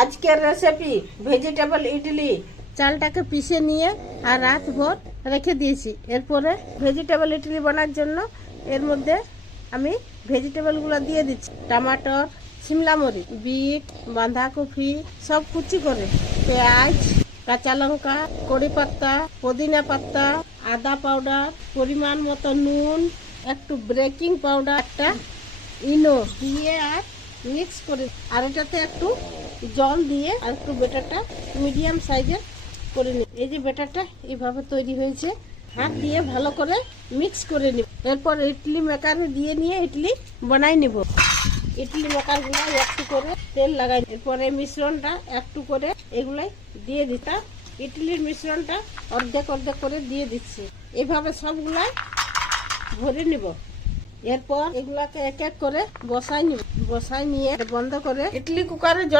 আজকের recipe vegetable idli. চালটাকে পিষে নিয়ে আর রাত ভর রেখে দিয়েছি। এরপরে ভেজিটেবল ইডলি বানার জন্য এর মধ্যে আমি ভেজিটেবলগুলো দিয়ে দিচ্ছি। টমাটোর, শিমলা মরিচ, বিট, বাঁধাকপি সব কুচি করে, পেঁয়াজ, কাঁচা লঙ্কা, কড়ি পাতা, পুদিনা পাতা, আদা পাউডার, পরিমাণ মতো নুন, একটু বেকিং পাউডার, একটা ইনো দিয়ে আর মিক্স করে, আর এটাতে একটু জল দিয়ে আর একটু ব্যাটারটা মিডিয়াম সাইজের করে নিই। এই যে ব্যাটারটা এইভাবে তৈরি হয়েছে, হাত দিয়ে ভালো করে মিক্স করে নিব। এরপর ইডলি মেকারে দিয়ে নিয়ে ইডলি বানাই নিব। ইডলি মেকারগুলো একটু করে তেল লাগাই, এরপরে মিশ্রণটা একটু করে এগুলাই দিয়ে দিতাম। ইডলির মিশ্রণটা অর্ধেক অর্ধেক করে দিয়ে দিচ্ছি। এইভাবে সবগুলাই ভরে নিব। এরপর এগুলাকে এক এক করে বসাই নিব। বসাই নিয়ে বন্ধ করে ইডলি কুকারে জল